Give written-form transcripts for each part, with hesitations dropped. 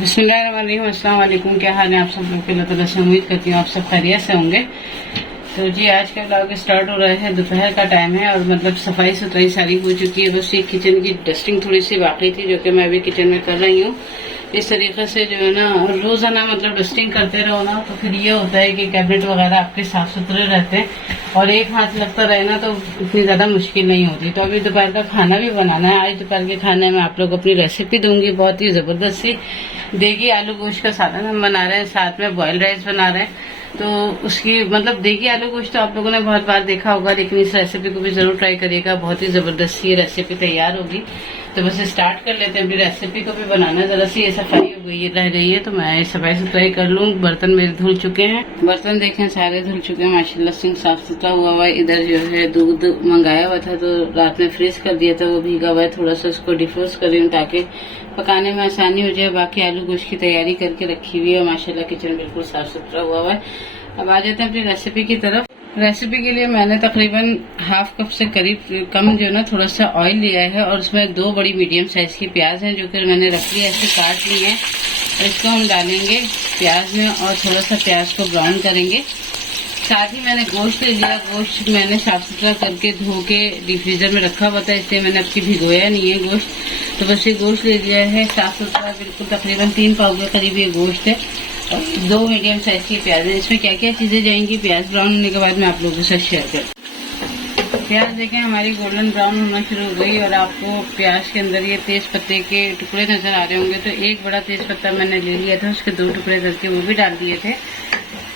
बिस्मिल्लाहिर्रहमानिर्रहीम। अस्सलाम वालेकुम। क्या हाल है आप सब लोग के? अल्लाह ताला से उम्मीद करती हूँ आप सब खैरियत से होंगे। तो जी आज का व्लॉग स्टार्ट हो रहा है। दोपहर का टाइम है और मतलब सफाई सुथराई सारी हो चुकी है। बस ये किचन की डस्टिंग थोड़ी सी बाकी थी जो कि मैं अभी किचन में कर रही हूँ। इस तरीके से जो है ना रोजाना मतलब डस्टिंग करते रहो ना तो फिर ये होता है कि कैबिनेट वगैरह आपके साफ सुथरे रहते हैं और एक हाथ लगता रहे ना तो इतनी ज्यादा मुश्किल नहीं होती। तो अभी दोपहर का खाना भी बनाना है। आज दोपहर के खाने में आप लोग अपनी रेसिपी दूंगी। बहुत ही जबरदस्त सी देगी आलू गोश्त का सालन हम बना रहे हैं, साथ में बॉइल्ड राइस बना रहे हैं। तो उसकी मतलब देगी आलू गोश्त तो आप लोगों ने बहुत बार देखा होगा, लेकिन इस रेसिपी को भी जरूर ट्राई करिएगा। बहुत ही जबरदस्त ये रेसिपी तैयार होगी। तो बस स्टार्ट कर लेते हैं। अपनी रेसिपी को भी बनाना जरा सी ये सफाई हो गई रह गई है तो मैं सफाई सुथराई कर लूँ। बर्तन मेरे धुल चुके हैं, बर्तन देखें सारे धुल चुके हैं माशाल्लाह से, साफ सुथरा हुआ हुआ है। इधर जो है दूध मंगाया हुआ था तो रात में फ्रीज कर दिया था, वो भीगा हुआ है। थोड़ा सा उसको डिफ्रोज कर रही हूँ ताकि पकाने में आसानी हो जाए। बाकी आलू गोश्त की तैयारी करके रखी हुई है माशाल्लाह। किचन बिल्कुल साफ सुथरा हुआ हुआ है। अब आ जाते हैं अपनी रेसिपी की तरफ। रेसिपी के लिए मैंने तकरीबन हाफ कप से करीब कम जो ना थोड़ा सा ऑयल लिया है और उसमें 2 बड़ी मीडियम साइज की प्याज हैं जो कि मैंने रख ली ऐसे काट ली है। इसको हम डालेंगे प्याज में और थोड़ा सा प्याज को ब्राउन करेंगे। साथ ही मैंने गोश्त ले लिया। गोश्त मैंने साफ सुथरा करके धो के डीप फ्रीजर में रखा हुआ था, इसलिए मैंने अब की भिगोया नहीं है गोश्त। तो बस ये गोश्त ले लिया है साफ सुथरा, बिल्कुल तकरीबन 3 पाव के करीब ये गोश्त है और 2 मीडियम साइज की प्याज है। इसमें क्या क्या चीजें जाएंगी प्याज ब्राउन होने के बाद मैं आप लोगों के साथ शेयर कर। प्याज देखें हमारी गोल्डन ब्राउन होना शुरू हो गई और आपको प्याज के अंदर ये तेज पत्ते के टुकड़े नजर आ रहे होंगे। तो एक बड़ा तेज पत्ता मैंने ले लिया था, उसके 2 टुकड़े करके वो भी डाल दिए थे।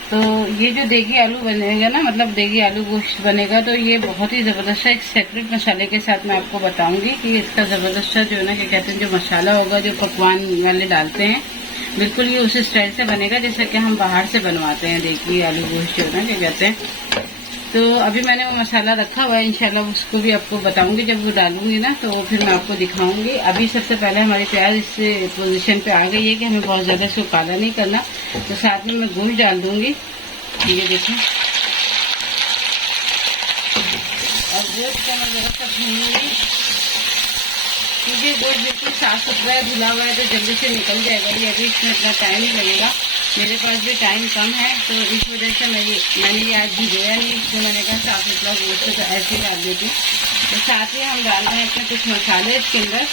तो ये जो देगी आलू बनेगा ना, मतलब देगी आलू गोश्त बनेगा, तो ये बहुत ही जबरदस्त एक सेपरेट मसाले के साथ मैं आपको बताऊंगी कि इसका जबरदस्त जो है ना क्या कहते हैं जो मसाला होगा जो पकवान वाले डालते हैं, बिल्कुल ये उसी स्टाइल से बनेगा जैसे कि हम बाहर से बनवाते हैं देगी आलू गोश्त जो है ना क्या कहते हैं। तो अभी मैंने वो मसाला रखा हुआ है, इंशाल्लाह उसको भी आपको बताऊंगी जब वो डालूंगी ना तो फिर मैं आपको दिखाऊंगी। अभी सबसे पहले हमारी प्याज इस पोजीशन पे आ गई है कि हमें बहुत ज्यादा इसको काला नहीं करना। तो साथ में मैं गोश्त डाल दूंगी, ये देखें, और गोश्त को मैं जरा सा भूनूंगी क्योंकि गोश्त बिल्कुल साफ सुथरा है, धुला हुआ है तो जल्दी से निकल जाएगा ये। अभी इसमें इतना टाइम नहीं लगेगा, मेरे पास भी टाइम कम है तो इस वजह से मैंने ये आज भिगोया नहीं, इसको मैंने कहा साफ सुथरा गोश्त तो ऐसे ही डाल देती। तो साथ ही हम डाल रहे हैं अपने कुछ मसाले इसके अंदर।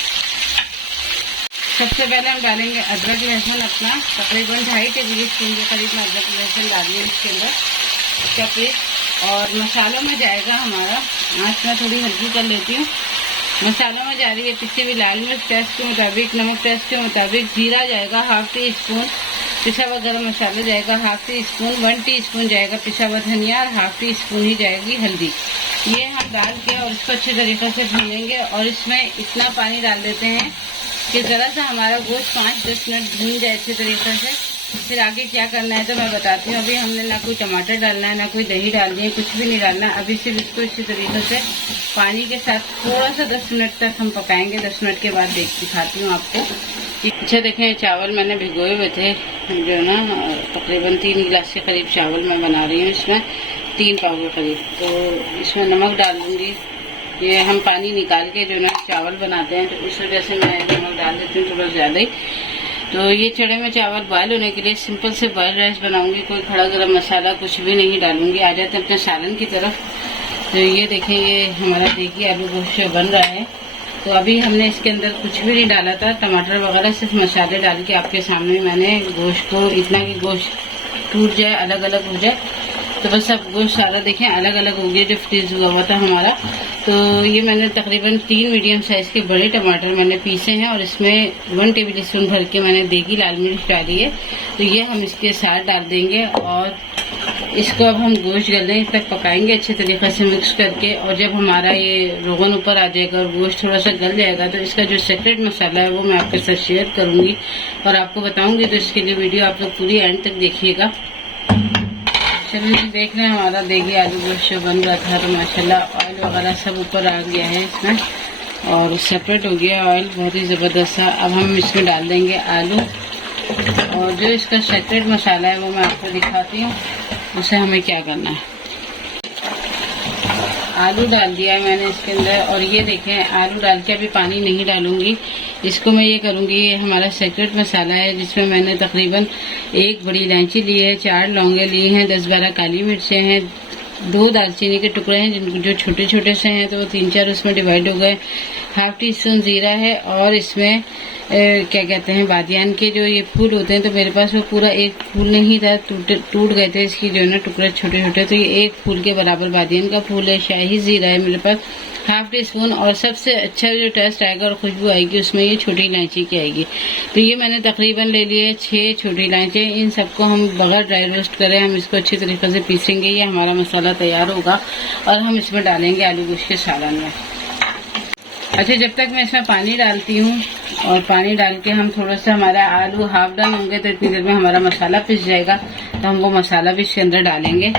सबसे पहले हम डालेंगे अदरक लहसुन, अपना तकरीबन 2.5 टेबल स्पून के करीब मैं अदरक लहसुन डालिए इसके अंदर चपेट। और मसालों में जाएगा हमारा, आँच में थोड़ी हल्की कर लेती हूँ। मसालों में जा रही है पिसी हुई लाल मिर्च टेस्ट के मुताबिक, नमक टेस्ट के मुताबिक, जीरा जाएगा 1/2 टीस्पून, पिसा हुआ गरम मसाला जाएगा 1/2 टीस्पून, 1 टीस्पून जाएगा पिसा हुआ धनिया और 1/2 टीस्पून ही जाएगी हल्दी। ये हम डाल के और इसको अच्छे तरीके से भूनेंगे और इसमें इतना पानी डाल देते हैं कि जरा सा हमारा गोश्त 5-10 मिनट भून जाए अच्छे तरीके से। फिर आगे क्या करना है तो मैं बताती हूँ। अभी हमने ना कोई टमाटर डालना है ना कोई दही डालनी है, कुछ भी नहीं डालना है। अभी सिर्फ इसको इसी तरीके से पानी के साथ थोड़ा सा 10 मिनट तक हम पकाएंगे। 10 मिनट के बाद दिखाती हूँ आपको। अच्छा देखें, चावल मैंने भिगोए हुए थे जो है ना, तकरीबन 3 गिलास के करीब चावल मैं बना रही हूँ इसमें, 3 पाव के करीब। तो इसमें नमक डाल दूंगी। ये हम पानी निकाल के जो ना चावल बनाते हैं तो इस वजह से मैं नमक डाल देती हूँ थोड़ा ज्यादा ही। तो ये चढ़े में चावल बॉयल होने के लिए सिंपल से बॉयल राइस बनाऊंगी, कोई खड़ा गरम मसाला कुछ भी नहीं डालूंगी। आ जाते हैं अपने सालन की तरफ। तो ये देखें ये हमारा देगी आलू गोश्त बन रहा है। तो अभी हमने इसके अंदर कुछ भी नहीं डाला था, टमाटर वगैरह, सिर्फ मसाले डाल के आपके सामने मैंने गोश्त को इतना कि गोश्त टूट जाए, अलग अलग हो जाए। तो बस अब गोश्त सारा देखें अलग अलग हो गया जो फ्रीज हुआ हुआ था हमारा। तो ये मैंने तकरीबन 3 मीडियम साइज के बड़े टमाटर मैंने पीसे हैं और इसमें 1 टेबल स्पून भर के मैंने देगी लाल मिर्च डाली है। तो ये हम इसके साथ डाल देंगे और इसको अब हम गोश्त गलने तक पकाएंगे अच्छे तरीके से मिक्स करके। और जब हमारा ये रोगन ऊपर आ जाएगा और गोश्त थोड़ा सा गल जाएगा तो इसका जो सीक्रेट मसाला है वो मैं आपके साथ शेयर करूंगी और आपको बताऊंगी। तो इसके लिए वीडियो आप लोग पूरी एंड तक देखिएगा। चलिए देख रहे हैं हमारा देगी आलू गोश्त बन रहा था तो माशाल्लाह ऑयल वगैरह सब ऊपर आ गया है इसमें और सेपरेट हो गया ऑयल बहुत ही ज़बरदस्त सा। अब हम इसमें डाल देंगे आलू और जो इसका सेपरेट मसाला है वो मैं आपको दिखाती हूँ उसे हमें क्या करना है। आलू डाल दिया है मैंने इसके अंदर और ये देखें आलू डाल के अभी पानी नहीं डालूंगी इसको मैं ये करूँगी, ये हमारा सीक्रेट मसाला है जिसमें मैंने तकरीबन 1 बड़ी इलायची ली है, 4 लौंगे लिए हैं, 10-12 काली मिर्चें हैं, 2 दालचीनी के टुकड़े हैं जिनको जो छोटे छोटे से हैं तो वो 3-4 उसमें डिवाइड हो गए, ½ टीस्पून जीरा है, और इसमें क्या कहते हैं बादियान के जो ये फूल होते हैं, तो मेरे पास वो पूरा एक फूल नहीं था, टूट गए थे इसकी जो है ना टुकड़े छोटे छोटे, तो ये 1 फूल के बराबर बादियान का फूल है, शाही जीरा है मेरे पास ½ टीस्पून, और सबसे अच्छा जो टेस्ट आएगा और खुशबू आएगी उसमें ये छोटी इलायची की आएगी। तो ये मैंने तकरीबन ले लिए 6 छोटी इलायची। इन सबको हम बगैर ड्राई रोस्ट करें हम इसको अच्छी तरीके से पीसेंगे। ये हमारा मसाला तैयार होगा और हम इसमें डालेंगे आलू गोश्त के सालन में। अच्छा, जब तक मैं इसमें पानी डालती हूँ, और पानी डाल के हम थोड़ा सा हमारा आलू हाफ डन होंगे तो इतनी देर में हमारा मसाला पिस जाएगा, तो हम वो मसाला भी इसके अंदर डालेंगे।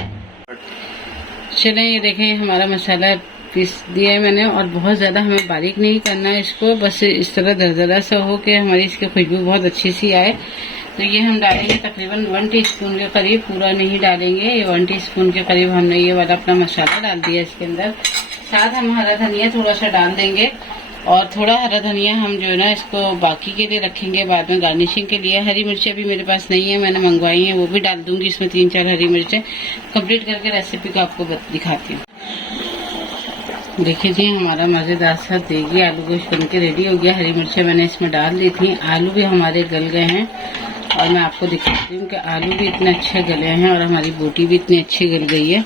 चलें, ये देखें हमारा मसाला पीस दिया है मैंने, और बहुत ज़्यादा हमें बारीक नहीं करना है इसको, बस इस तरह दरदरा सा हो कि हमारी इसकी खुशबू बहुत अच्छी सी आए। तो ये हम डालेंगे तकरीबन 1 टीस्पून के करीब, पूरा नहीं डालेंगे, ये 1 टीस्पून के करीब हमने ये वाला अपना मसाला डाल दिया इसके अंदर। साथ हम हरा धनिया थोड़ा सा डाल देंगे, और थोड़ा हरा धनिया हम जो है ना इसको बाकी के लिए रखेंगे बाद में गार्निशिंग के लिए। हरी मिर्चें अभी मेरे पास नहीं है, मैंने मंगवाई हैं, वो भी डाल दूंगी इसमें 3-4 हरी मिर्चें। कंप्लीट करके रेसिपी को आपको दिखाती हूँ। देखिए जी, हमारा मज़ेदार सा देगी आलू गोश्त बनके रेडी हो गया। हरी मिर्चें मैंने इसमें डाल दी थी, आलू भी हमारे गल गए हैं, और मैं आपको दिखाती हूँ कि आलू भी इतने अच्छे गले हैं और हमारी बोटी भी इतनी अच्छी गल गई है।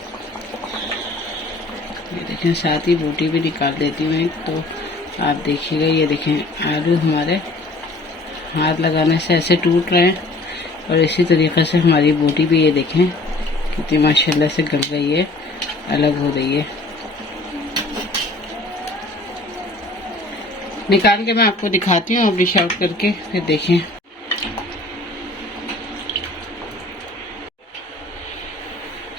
ये देखें, साथ ही बोटी भी निकाल देती हूँ एक, तो आप देखिएगा। ये देखें आलू हमारे हाथ लगाने से ऐसे टूट रहे हैं, और इसी तरीके से हमारी बोटी भी ये देखें कितनी माशाल्लाह से गल गई है, अलग हो रही है। निकाल के मैं आपको दिखाती हूँ, अब डिश आउट करके फिर देखें।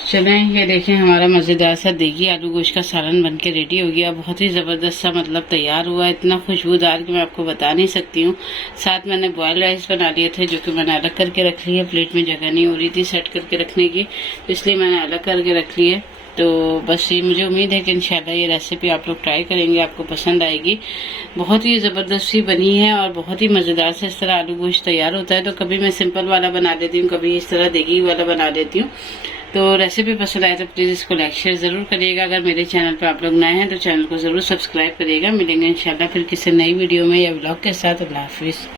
चलें, ये देखें हमारा मज़ेदार सा देगी आलू गोश्त का सालन बनके रेडी हो गया। बहुत ही ज़बरदस्त सा मतलब तैयार हुआ, इतना खुशबूदार कि मैं आपको बता नहीं सकती हूँ। साथ मैंने बॉयल राइस बना लिए थे जो कि मैंने अलग करके रख लिए, प्लेट में जगह नहीं हो रही थी सेट करके रखने की, तो इसलिए मैंने अलग करके रख लिए। तो बस ये मुझे उम्मीद है कि इंशाल्लाह ये रेसिपी आप लोग ट्राई करेंगे, आपको पसंद आएगी। बहुत ही ज़बरदस्त सी बनी है और बहुत ही मज़ेदार से इस तरह आलू गोश्त तैयार होता है। तो कभी मैं सिंपल वाला बना लेती हूँ, कभी इस तरह देगी वाला बना लेती हूँ। तो रेसिपी पसंद आए तो प्लीज़ इसको लाइक शेयर ज़रूर करिएगा। अगर मेरे चैनल पर आप लोग नए हैं तो चैनल को ज़रूर सब्सक्राइब करिएगा। मिलेंगे इंशाल्लाह फिर किसी नई वीडियो में या व्लॉग के साथ। अल्लाह हाफिज़।